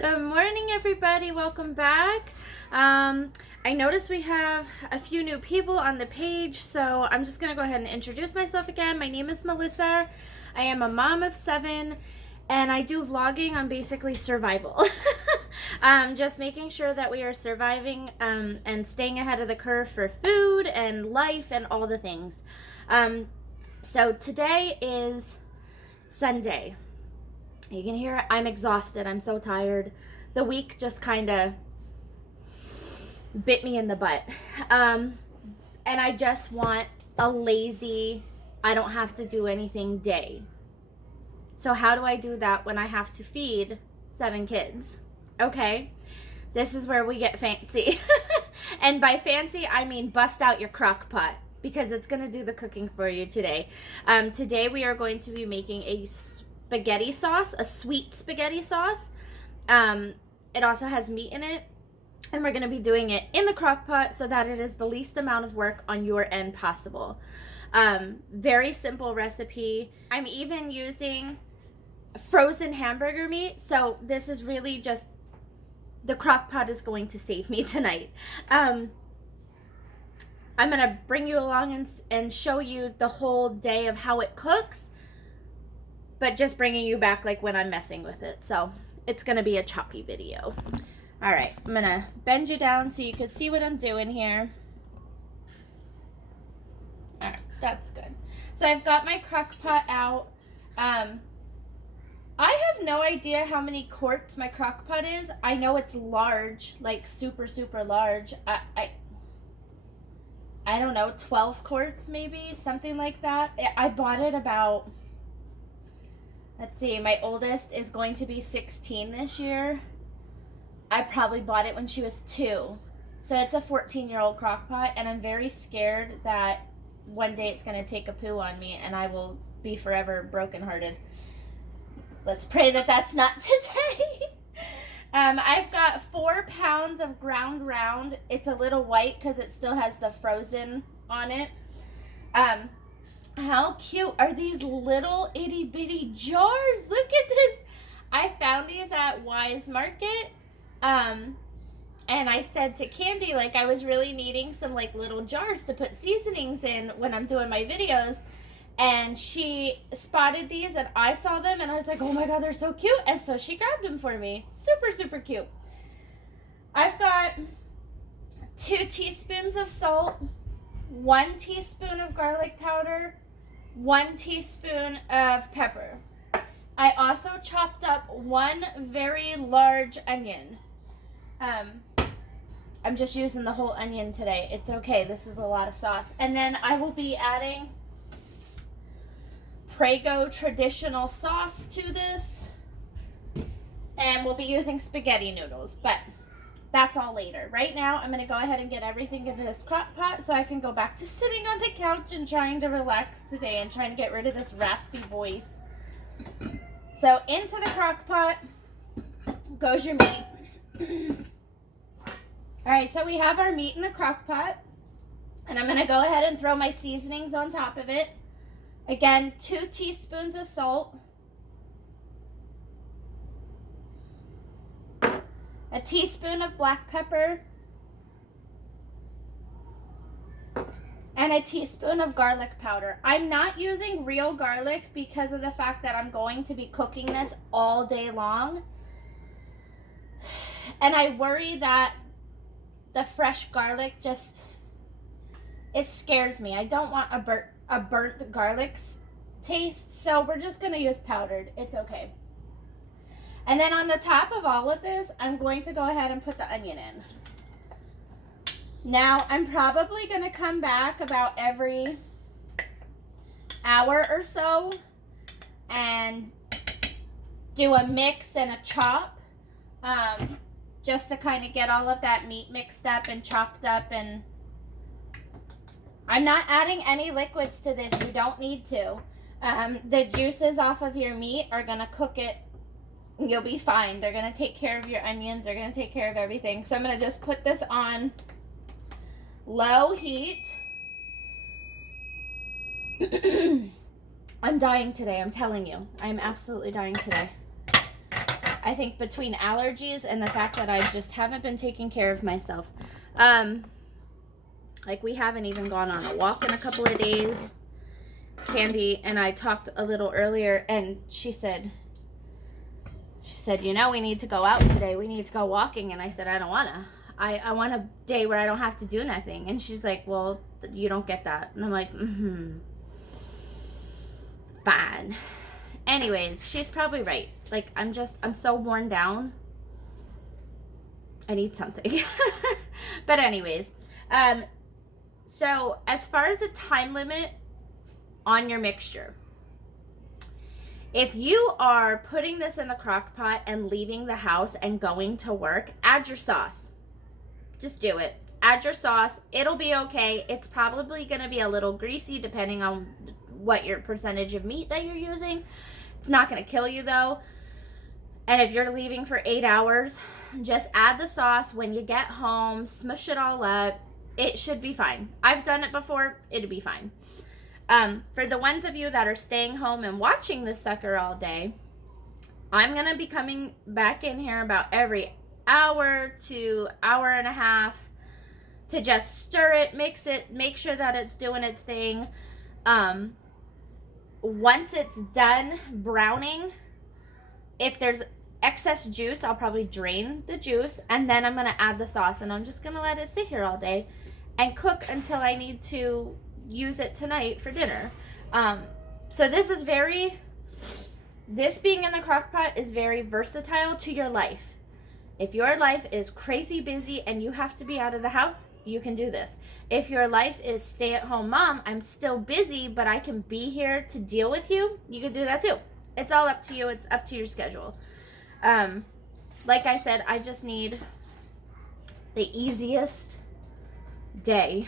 Good morning, everybody. Welcome back. I noticed we have a few new people on the page, so I'm just going to go ahead and introduce myself again. My name is Melissa. I am a mom of 7, and I do vlogging on basically survival. Just making sure that we are surviving and staying ahead of the curve for food and life and all the things. So today is Sunday. You can hear it. I'm exhausted. I'm so tired. The week just kind of bit me in the butt. And I just want a lazy, I don't have to do anything day. So how do I do that when I have to feed 7 kids? Okay, this is where we get fancy. And by fancy, I mean bust out your crock pot, because it's going to do the cooking for you today. Today we are going to be making a spaghetti sauce, a sweet spaghetti sauce. It also has meat in it, and we're going to be doing it in the crock pot so that it is the least amount of work on your end possible. Very simple recipe. I'm even using frozen hamburger meat, so this is really just, the crock pot is going to save me tonight. I'm going to bring you along and show you the whole day of how it cooks, but just bringing you back like when I'm messing with it. So it's going to be a choppy video. All right, I'm going to bend you down so you can see what I'm doing here. All right, that's good. So I've got my crock pot out. I have no idea how many quarts my crock pot is. I know it's large, like super, super large. I don't know, 12 quarts maybe, something like that. I bought it about, let's see, my oldest is going to be 16 this year. I probably bought it when she was 2. So it's a 14-year-old crock pot, and I'm very scared that one day it's going to take a poo on me and I will be forever brokenhearted. Let's pray that that's not today. I've got 4 pounds of ground round. It's a little white because it still has the frozen on it. How cute are these little itty bitty jars? Look at this. I found these at Wise Market. And I said to Candy, like, I was really needing some like little jars to put seasonings in when I'm doing my videos. And she spotted these and I saw them and I was like, oh my God, they're so cute. And so she grabbed them for me. Super, super cute. I've got 2 teaspoons of salt, 1 teaspoon of garlic powder, 1 teaspoon of pepper. I also chopped up 1 very large onion. I'm just using the whole onion today. It's okay. This is a lot of sauce. And then I will be adding Prego traditional sauce to this, and we'll be using spaghetti noodles, but that's all later. Right now, I'm going to go ahead and get everything into this crock pot so I can go back to sitting on the couch and trying to relax today and trying to get rid of this raspy voice. So into the crock pot goes your meat. All right, so we have our meat in the crock pot, and I'm going to go ahead and throw my seasonings on top of it. Again, 2 teaspoons of salt, a teaspoon of black pepper, and a teaspoon of garlic powder. I'm not using real garlic because of the fact that I'm going to be cooking this all day long. And I worry that the fresh garlic it scares me. I don't want a burnt garlic taste, so we're just going to use powdered. It's okay. And then on the top of all of this, I'm going to go ahead and put the onion in. Now, I'm probably going to come back about every hour or so and do a mix and a chop, just to kind of get all of that meat mixed up and chopped up. And I'm not adding any liquids to this. You don't need to. The juices off of your meat are going to cook it. You'll be fine. They're going to take care of your onions. They're going to take care of everything. So I'm going to just put this on low heat. I'm dying today, I'm telling you. I'm absolutely dying today. I think between allergies and the fact that I just haven't been taking care of myself. Like, we haven't even gone on a walk in a couple of days. Candy and I talked a little earlier, and she said, you know, we need to go out today. We need to go walking. And I said, I don't want to. I want a day where I don't have to do nothing. And she's like, well, you don't get that. And I'm like, fine. Anyways, she's probably right. Like, I'm so worn down. I need something. But anyways, so as far as the time limit on your mixture, if you are putting this in the crock pot and leaving the house and going to work, add your sauce. Just do it. Add your sauce. It'll be okay. It's probably going to be a little greasy depending on what your percentage of meat that you're using. It's not going to kill you though. And if you're leaving for 8 hours, just add the sauce when you get home, smush it all up. It should be fine. I've done it before. It'll be fine. For the ones of you that are staying home and watching this sucker all day, I'm going to be coming back in here about every hour to hour and a half to just stir it, mix it, make sure that it's doing its thing. Once it's done browning, if there's excess juice, I'll probably drain the juice, and then I'm going to add the sauce, and I'm just going to let it sit here all day and cook until I need to use it tonight for dinner. So this being in the crock pot is very versatile to your life. If your life is crazy busy and you have to be out of the house, you can do this. If your life is stay-at-home mom, I'm still busy, but I can be here to deal with you, you can do that too. It's all up to you. It's up to your schedule. Like I said, I just need the easiest day.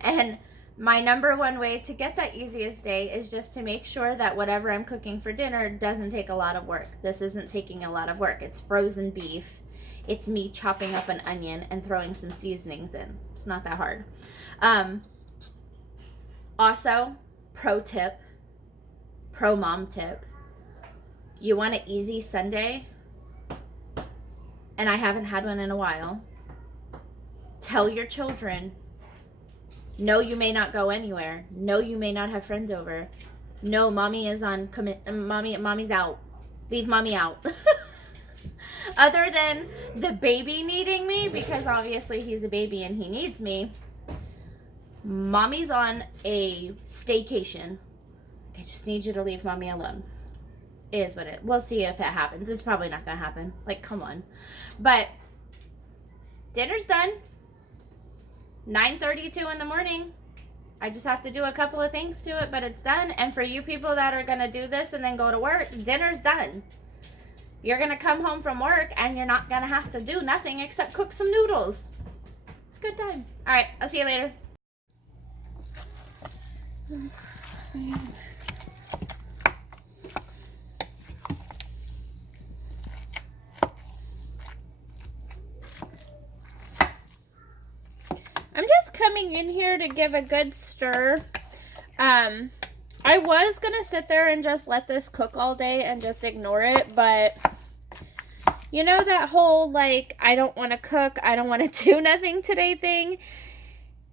And my number one way to get that easiest day is just to make sure that whatever I'm cooking for dinner doesn't take a lot of work. This isn't taking a lot of work. It's frozen beef. It's me chopping up an onion and throwing some seasonings in. It's not that hard. Also, pro mom tip. You want an easy Sunday, and I haven't had one in a while. Tell your children, no, you may not go anywhere. No, you may not have friends over. No, mommy is on mommy's out. Leave mommy out. Other than the baby needing me, because obviously he's a baby and he needs me, mommy's on a staycation. I just need you to leave mommy alone. Is what we'll see if it happens. It's probably not gonna happen. Like, come on. But dinner's done. 9:32 in the morning. I just have to do a couple of things to it, but it's done. And for you people that are gonna do this and then go to work, dinner's done. You're gonna come home from work and you're not gonna have to do nothing except cook some noodles. It's a good time. All right, I'll see you later. I'm just coming in here to give a good stir. I was going to sit there and just let this cook all day and just ignore it, but you know that whole, like, I don't want to cook, I don't want to do nothing today thing?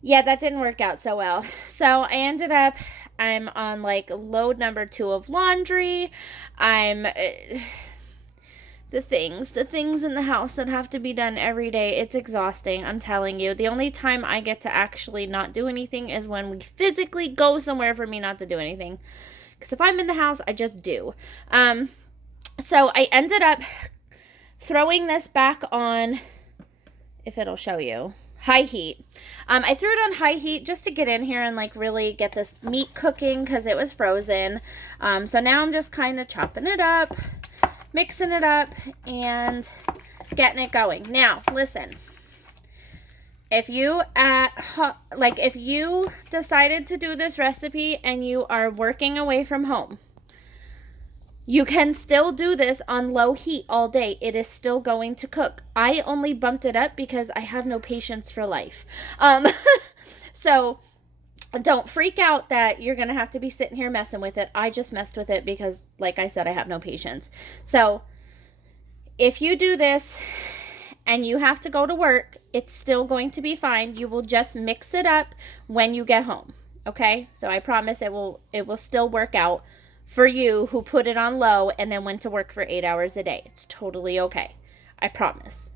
Yeah, that didn't work out so well. So I ended up, I'm on, like, load number 2 of laundry. The things in the house that have to be done every day, it's exhausting, I'm telling you. The only time I get to actually not do anything is when we physically go somewhere for me not to do anything. Because if I'm in the house, I just do. So I ended up throwing this back on, if it'll show you, high heat. I threw it on high heat just to get in here and, like, really get this meat cooking because it was frozen. So now I'm just kind of chopping it up, mixing it up, and getting it going. Now, listen. If you if you decided to do this recipe and you are working away from home, you can still do this on low heat all day. It is still going to cook. I only bumped it up because I have no patience for life. So don't freak out that you're going to have to be sitting here messing with it. I just messed with it because, like I said, I have no patience. So if you do this and you have to go to work, it's still going to be fine. You will just mix it up when you get home. Okay? So I promise it will still work out for you who put it on low and then went to work for 8 hours a day. It's totally okay. I promise.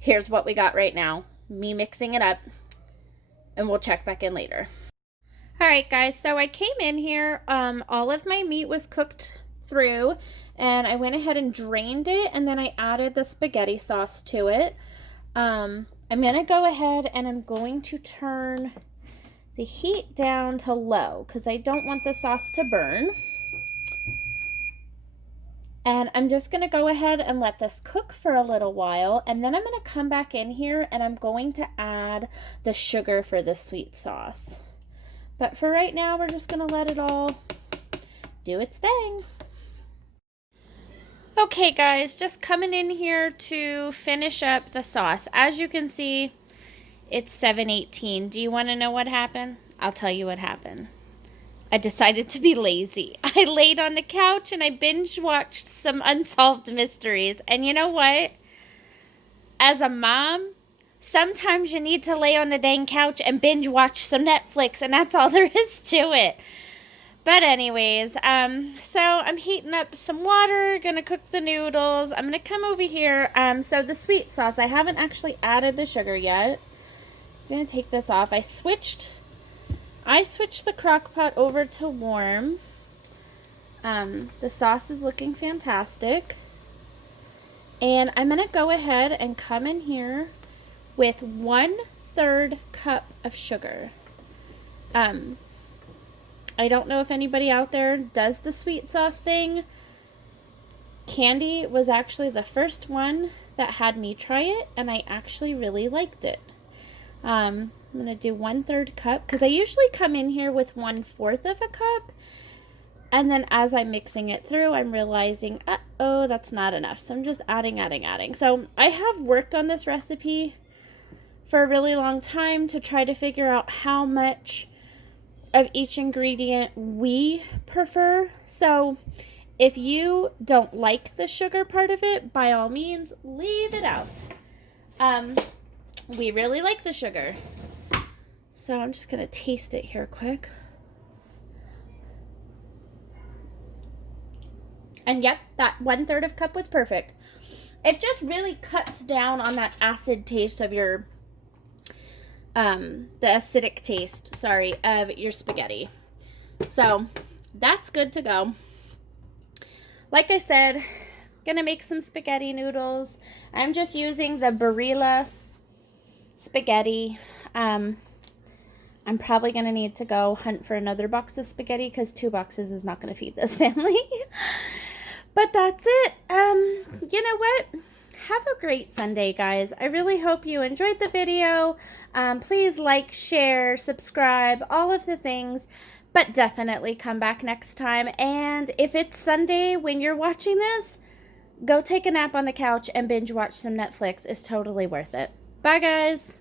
Here's what we got right now. Me mixing it up, and we'll check back in later. All right, guys, so I came in here. All of my meat was cooked through, and I went ahead and drained it, and then I added the spaghetti sauce to it. I'm going to go ahead and I'm going to turn the heat down to low because I don't want the sauce to burn. And I'm just going to go ahead and let this cook for a little while, and then I'm going to come back in here and I'm going to add the sugar for the sweet sauce. But for right now, we're just going to let it all do its thing. Okay, guys, just coming in here to finish up the sauce. As you can see, it's 7:18. Do you want to know what happened? I'll tell you what happened. I decided to be lazy. I laid on the couch and I binge watched some Unsolved Mysteries. And you know what? As a mom, sometimes you need to lay on the dang couch and binge watch some Netflix, and that's all there is to it. But anyways, so I'm heating up some water, gonna cook the noodles. I'm gonna come over here. So the sweet sauce, I haven't actually added the sugar yet. I'm just gonna take this off. I switched the crock pot over to warm. The sauce is looking fantastic. And I'm going to go ahead and come in here with 1/3 cup of sugar. I don't know if anybody out there does the sweet sauce thing. Candy was actually the first one that had me try it, and I actually really liked it. I'm going to do 1/3 cup because I usually come in here with 1/4 of a cup. And then as I'm mixing it through, I'm realizing, oh, that's not enough. So I'm just adding. So I have worked on this recipe for a really long time to try to figure out how much of each ingredient we prefer. So if you don't like the sugar part of it, by all means, leave it out. We really like the sugar. So I'm just going to taste it here quick. And yep, that 1/3 of cup was perfect. It just really cuts down on that acid taste of your, the acidic taste, sorry, of your spaghetti. So that's good to go. Like I said, gonna make some spaghetti noodles. I'm just using the Barilla spaghetti. I'm probably gonna need to go hunt for another box of spaghetti because 2 boxes is not gonna feed this family. But that's it. You know what? Have a great Sunday, guys. I really hope you enjoyed the video. Please like, share, subscribe, all of the things. But definitely come back next time. And if it's Sunday when you're watching this, go take a nap on the couch and binge watch some Netflix. It's totally worth it. Bye, guys.